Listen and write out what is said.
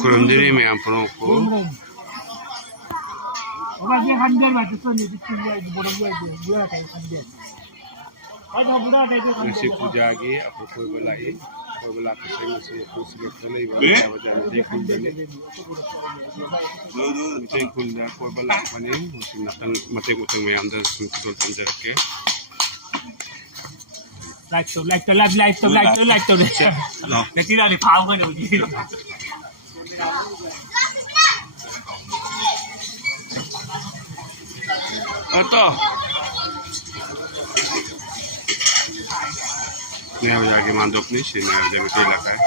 구름들이 매안 풀어놓고 nasi pujagi apa koi belai kasi nasi kusik belai macam ni kulda ni macam kulda koi belai pani macam natang macam utang me anda suntul tanjar ke like to để tí ra thì phao cái đồ gì atau ni apa lagi mandop ni sini ada betul lah kan